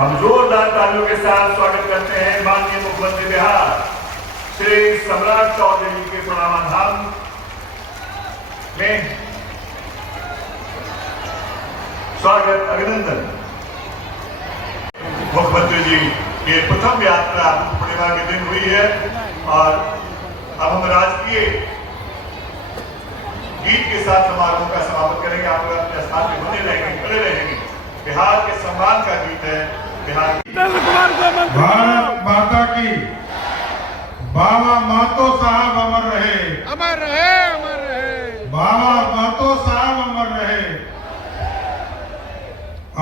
हम जोरदार तालियों के साथ स्वागत करते हैं माननीय मुख्यमंत्री बिहार श्री सम्राट चौधरी जी के प्रणामाधान में। स्वागत अभिनंदन। मुख्यमंत्री जी की प्रथम यात्रा पूर्णिमा के दिन हुई है और अब हम राजकीय गीत के साथ समारोह का समापन करेंगे। आप लोग अपने स्थान पे बने रहेंगे, खड़े रहेंगे। बिहार के सम्मान का गीत है बिहार की। भारत माता की। बाबा महतो साहब अमर रहे, अमर रहे, अमर रहे। बाबा महतो साहब अमर रहे।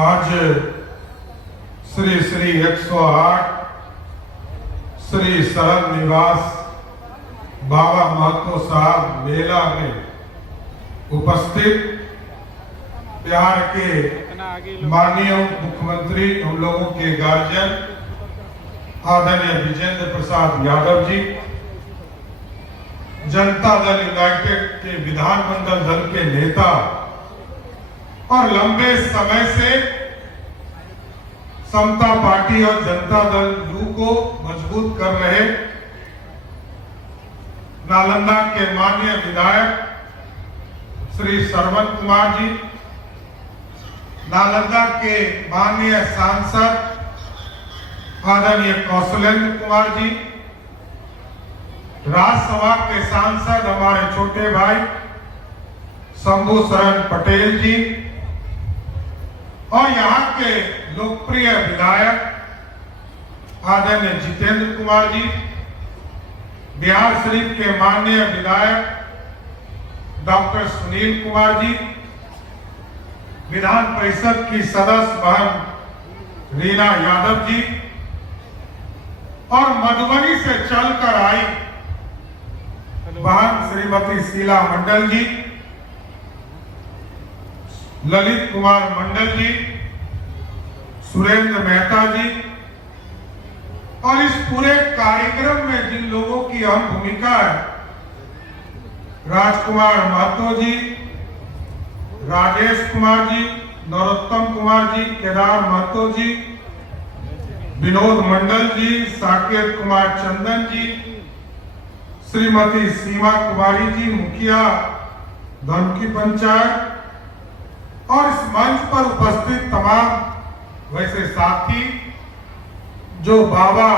आज श्री श्री 108 श्री शरण निवास बाबा महतो साहब मेला में उपस्थित बिहार के माननीय मुख्यमंत्री हम लोगों के गार्जियन आदरणीय विजेंद्र प्रसाद यादव जी, जनता दल यूनाइटेड के विधानमंडल दल के नेता और लंबे समय से समता पार्टी और जनता दल यू को मजबूत कर रहे नालंदा के माननीय विधायक श्री श्रवण कुमार जी, नालंदा के माननीय सांसद आदरणीय कौशलेंद्र कुमार जी, राज्यसभा के सांसद हमारे छोटे भाई शंभू शरण पटेल जी और यहाँ के लोकप्रिय विधायक आदरणीय जितेंद्र कुमार जी, बिहार शरीफ के माननीय विधायक डॉक्टर सुनील कुमार जी, विधान परिषद की सदस्य बहन रीना यादव जी और मधुबनी से चलकर आई बहन श्रीमती शीला मंडल जी, ललित कुमार मंडल जी, सुरेंद्र मेहता जी और इस पूरे कार्यक्रम में जिन लोगों की अहम भूमिका है, राजकुमार महतो जी, राजेश कुमार जी, नरोत्तम कुमार जी, केदार महतो जी, विनोद मंडल जी, साकेत कुमार चंदन जी, श्रीमती सीमा कुमारी जी, मुखिया धनकी पंचायत और इस मंच पर उपस्थित तमाम वैसे साथी जो बाबा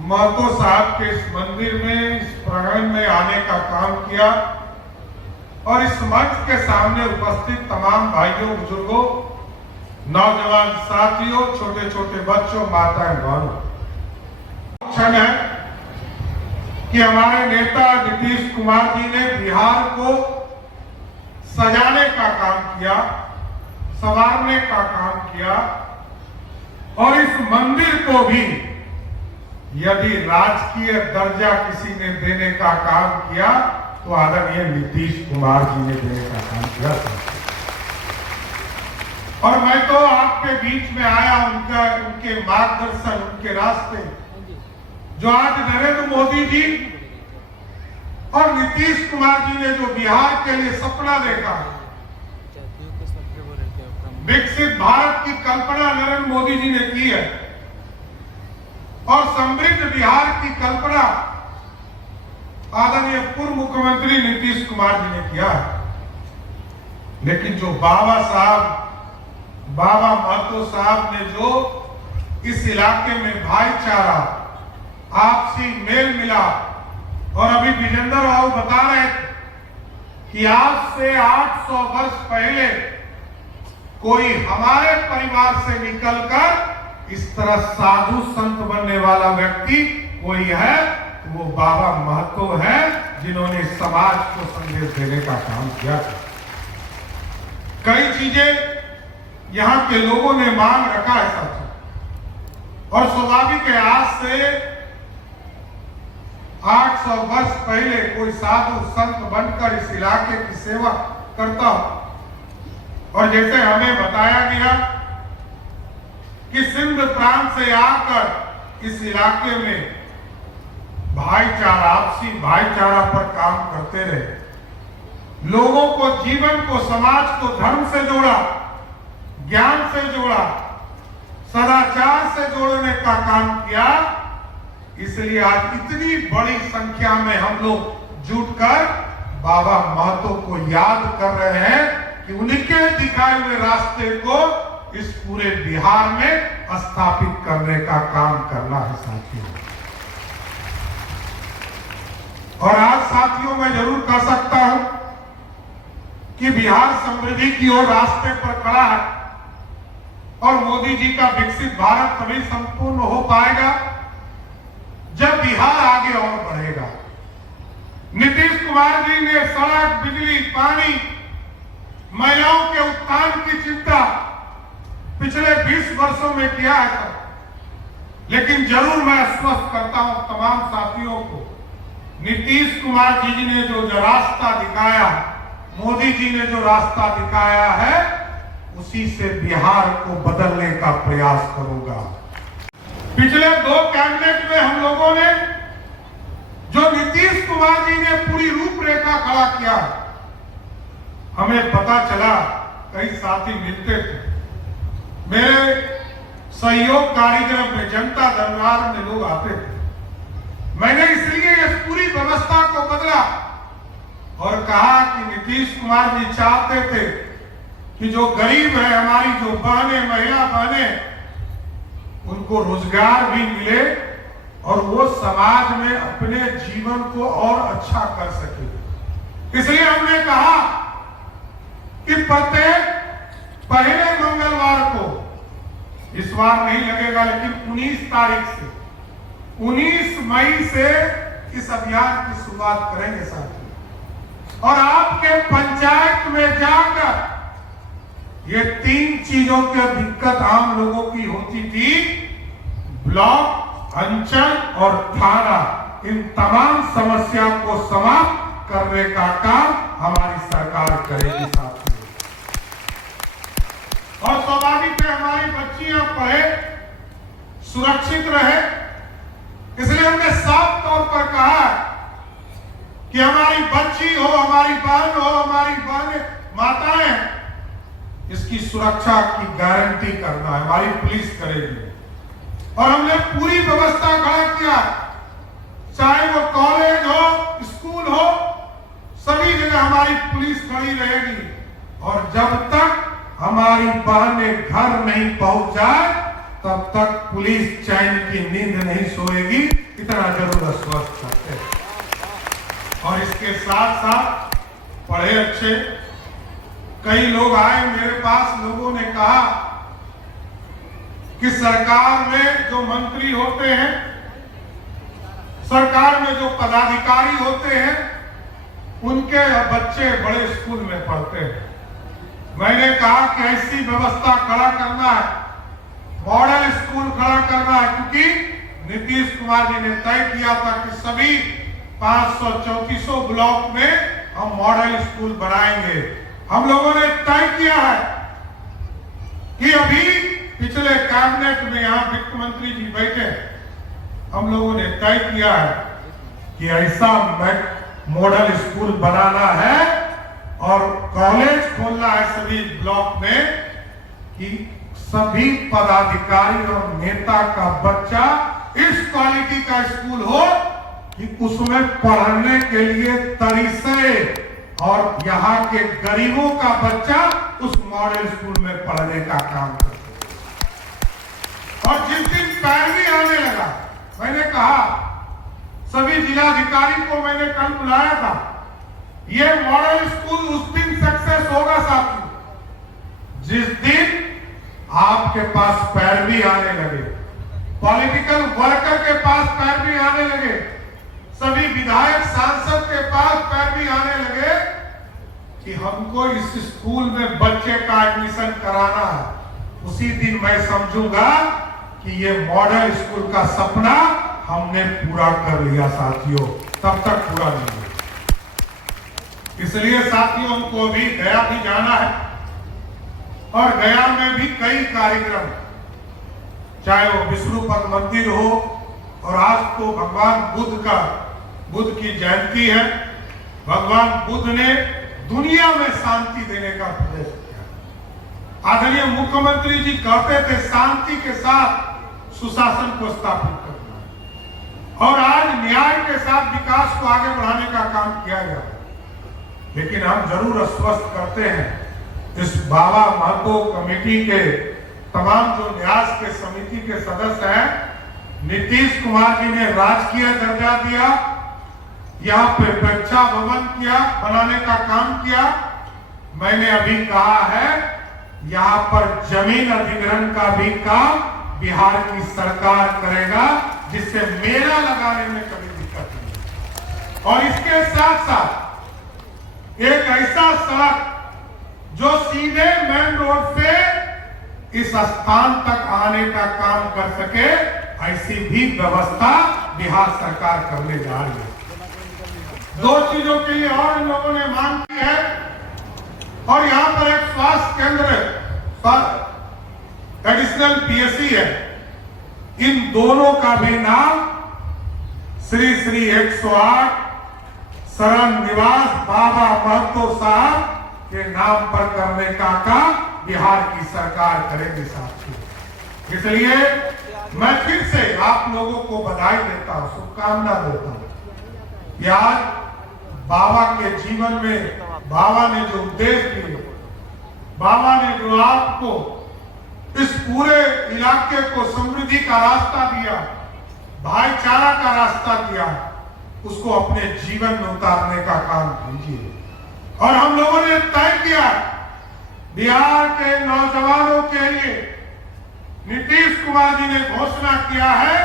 महतो साहब के इस मंदिर में, इस प्रांगण में आने का काम किया और इस मंच के सामने उपस्थित तमाम भाइयों, बुजुर्गों, नौजवान साथियों, छोटे छोटे बच्चों, माताएं, बहनों, क्षण है कि हमारे नेता नीतीश कुमार जी ने बिहार को सजाने का काम किया, संवारने का काम किया और इस मंदिर को भी यदि राजकीय दर्जा किसी ने देने का काम किया तो आदरणीय नीतीश कुमार जी ने देने का काम किया। और मैं तो आपके बीच में आया उनके मार्गदर्शन, उनके रास्ते जो आज नरेंद्र मोदी जी और नीतीश कुमार जी ने जो बिहार के लिए सपना देखा है, विकसित भारत की कल्पना नरेंद्र मोदी जी ने की है और समृद्ध बिहार की कल्पना आदरणीय पूर्व मुख्यमंत्री नीतीश कुमार जी ने किया है। लेकिन जो बाबा महतो साहब ने जो इस इलाके में भाईचारा, आपसी मेल मिलाप और अभी विजेंद्र बाबू बता रहे थे कि आज से 800 वर्ष पहले कोई हमारे परिवार से निकलकर इस तरह साधु संत बनने वाला व्यक्ति कोई है तो वो बाबा महतो है, जिन्होंने समाज को संदेश देने का काम किया था। कई चीजें यहाँ के लोगों ने मांग रखा है साथियों और स्वाभाविक है आज से 800 वर्ष पहले कोई साधु संत बनकर इस इलाके की सेवा करता हो और जैसे हमें बताया गया कि सिंध प्रांत से आकर इस इलाके में भाईचारा, आपसी भाईचारा पर काम करते रहे, लोगों को, जीवन को, समाज को धर्म से जोड़ा, ज्ञान से जोड़ा, सदाचार से जोड़ने का काम किया। इसलिए आज इतनी बड़ी संख्या में हम लोग जुटकर बाबा महतो को याद कर रहे हैं कि उनके दिखाए हुए रास्ते को इस पूरे बिहार में स्थापित करने का काम करना है साथियों। और आज साथियों मैं जरूर कह सकता हूं कि बिहार समृद्धि की ओर रास्ते पर खड़ा है और मोदी जी का विकसित भारत तभी संपूर्ण हो पाएगा जब बिहार आगे और बढ़ेगा। नीतीश कुमार जी ने सड़क, बिजली, पानी, महिलाओं के उत्थान की चिंता पिछले 20 वर्षों में किया है। लेकिन जरूर मैं आश्वस्त करता हूं तमाम साथियों को, नीतीश कुमार जी ने जो रास्ता दिखाया, मोदी जी ने जो रास्ता दिखाया है, उसी से बिहार को बदलने का प्रयास करूंगा। पिछले 2 कैबिनेट में हम लोगों ने जो नीतीश कुमार जी ने पूरी रूपरेखा खड़ा किया, हमें पता चला, कई साथी मिलते थे, मेरे सहयोग कार्यक्रम में, जनता दरबार में लोग आते थे। मैंने इसलिए इस पूरी व्यवस्था को बदला और कहा कि नीतीश कुमार जी चाहते थे कि जो गरीब है, हमारी जो बहनें, महिला बहनें, उनको रोजगार भी मिले और वो समाज में अपने जीवन को और अच्छा कर सके। इसलिए हमने कहा कि प्रत्येक पहले मंगलवार को, इस बार नहीं लगेगा लेकिन 19 तारीख से, 19 मई से इस अभियान की शुरुआत करेंगे साथियों। और आपके पंचायत में जाकर ये 3 चीजों की दिक्कत आम लोगों की होती थी, ब्लॉक, अंचल और थाना, इन तमाम समस्या को समाप्त करने का काम हमारी सरकार करेगी साथियों। और स्वाभाविक है हमारी बच्चियां पढ़े, सुरक्षित रहे, इसलिए हमने साफ तौर पर कहा कि हमारी बच्ची हो, हमारी बहन हो, हमारी बहन माताएं, इसकी सुरक्षा की गारंटी करना है, हमारी पुलिस करेगी। और हमने पूरी व्यवस्था खड़ा किया, चाहे वो कॉलेज हो, स्कूल हो, सभी जगह हमारी पुलिस खड़ी रहेगी। और जब तक हमारी बहनें घर नहीं पहुंच जाए तब तक पुलिस चैन की नींद नहीं सोएगी, इतना जरूर आश्वस्त करते हैं। और इसके साथ साथ पढ़े अच्छे कई लोग आए मेरे पास, लोगों ने कहा कि सरकार में जो मंत्री होते हैं, सरकार में जो पदाधिकारी होते हैं, उनके बच्चे बड़े स्कूल में पढ़ते हैं। मैंने कहा कि ऐसी व्यवस्था खड़ा करना है, मॉडल स्कूल खड़ा करना है, क्योंकि नीतीश कुमार जी ने तय किया था कि सभी 534 ब्लॉक में हम मॉडल स्कूल बनाएंगे। हम लोगों ने तय किया है कि अभी पिछले कैबिनेट में, यहां वित्त मंत्री जी बैठे, हम लोगों ने तय किया है कि ऐसा मॉडल स्कूल बनाना है और कॉलेज खोलना है सभी ब्लॉक में कि सभी पदाधिकारी और नेता का बच्चा इस क्वालिटी का स्कूल हो कि उसमें पढ़ने के लिए तरीसे और यहाँ के गरीबों का बच्चा उस मॉडल स्कूल में पढ़ने का काम करे। और जिस दिन पैरवी आने लगा, मैंने कहा, सभी जिलाधिकारी को मैंने कल बुलाया था, ये मॉडल स्कूल उस दिन सक्सेस होगा साथियों जिस दिन आपके पास पैरवी आने लगे, पॉलिटिकल वर्कर के पास पैरवी आने लगे, सभी विधायक सांसद के पास पैरवी आने लगे कि हमको इस स्कूल में बच्चे का एडमिशन कराना है। उसी दिन मैं समझूंगा कि ये मॉडल स्कूल का सपना हमने पूरा कर लिया साथियों, तब तक पूरा नहीं हुआ। इसलिए साथियों हमको अभी गया भी जाना है और गया में भी कई कार्यक्रम, चाहे वो विष्णुपद मंदिर हो, और आज तो भगवान बुद्ध की जयंती है। भगवान बुद्ध ने दुनिया में शांति देने का प्रयास किया। आदरणीय मुख्यमंत्री जी कहते थे शांति के साथ सुशासन को स्थापित करना, और आज न्याय के साथ विकास को आगे बढ़ाने का काम किया गया। लेकिन हम जरूर आश्वस्त करते हैं, इस बाबा महतो कमेटी के तमाम जो न्यास के समिति के सदस्य हैं, नीतीश कुमार जी ने राजकीय दर्जा दिया, यहाँ पे प्रेक्षा भवन किया, बनाने का काम किया। मैंने अभी कहा है यहाँ पर जमीन अधिग्रहण का भी काम बिहार की सरकार करेगा, जिससे मेला लगाने में कभी दिक्कत नहीं। और इसके साथ साथ एक ऐसा सड़क जो सीधे मेन रोड से इस स्थान तक आने का काम कर सके, ऐसी भी व्यवस्था बिहार सरकार करने जा रही है। दो चीजों के लिए और इन लोगों ने मांग की है, और यहाँ पर एक स्वास्थ्य केंद्र एडिशनल पीएससी है। इन दोनों का भी नाम श्री श्री 108 शरण निवास बाबा महतो साहब के नाम पर करने का काम बिहार की सरकार करेगी साथियों। इसलिए मैं फिर से आप लोगों को बधाई देता हूं, शुभकामना देता हूं। आज बाबा के जीवन में बाबा ने जो उद्देश्य दिए, बाबा ने जो आपको इस पूरे इलाके को समृद्धि का रास्ता दिया, भाईचारा का रास्ता दिया, उसको अपने जीवन में उतारने का काम कीजिए। और हम लोगों ने तय किया बिहार के नौजवानों के लिए, नीतीश कुमार जी ने घोषणा किया है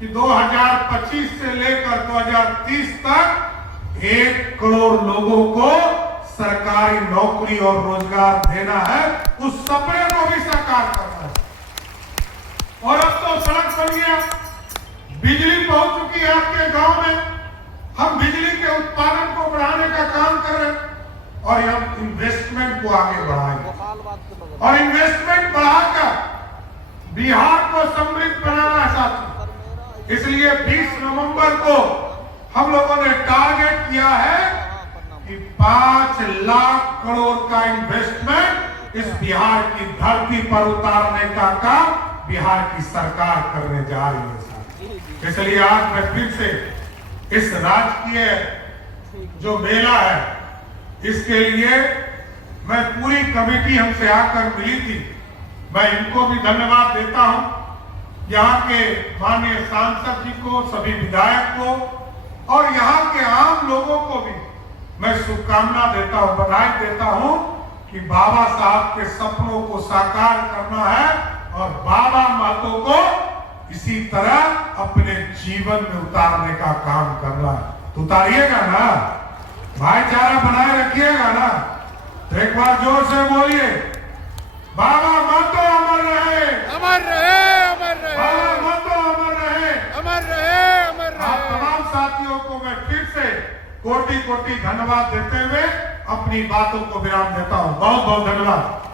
कि 2025 से लेकर 2030 तक 1 करोड़ लोगों को सरकारी नौकरी और रोजगार देना है। उस सपने को भी साकार करना है। और अब तो सड़क बन गया, बिजली पहुंच चुकी है आपके गांव में। हम बिजली के उत्पादन को बढ़ाने का काम कर रहे हैं, और हम इन्वेस्टमेंट को आगे बढ़ाएंगे, और इन्वेस्टमेंट बढ़ाकर बिहार को समृद्ध बनाना चाहते। इसलिए 20 नवंबर को हम लोगों ने टारगेट किया है कि 5 लाख करोड़ का इन्वेस्टमेंट इस बिहार की धरती पर उतारने का काम बिहार की सरकार करने जा रही है। इसलिए आज मैं फिर से इस राजकीय जो मेला है, इसके लिए मैं पूरी कमेटी हमसे आकर मिली थी, मैं इनको भी धन्यवाद देता हूं। यहाँ के माननीय सांसद जी को, सभी विधायक को, और यहाँ के आम लोगों को भी मैं शुभकामना देता हूं, बधाई देता हूं कि बाबा साहब के सपनों को साकार करना है, और बाबा महतो को इसी तरह अपने जीवन में उतारने का काम करना है। तो उतारिएगा ना, भाईचारा बनाए रखिएगा ना। तो एक बार जोर से बोलिए, बाबा महतो अमर रहे, अमर रहे, अमर रहे, बाबा महतो अमर रहे, अमर रहे, अमर रहे। आप तमाम साथियों को मैं फिर से कोटि कोटि धन्यवाद देते हुए अपनी बातों को विराम देता हूं। बहुत बहुत धन्यवाद।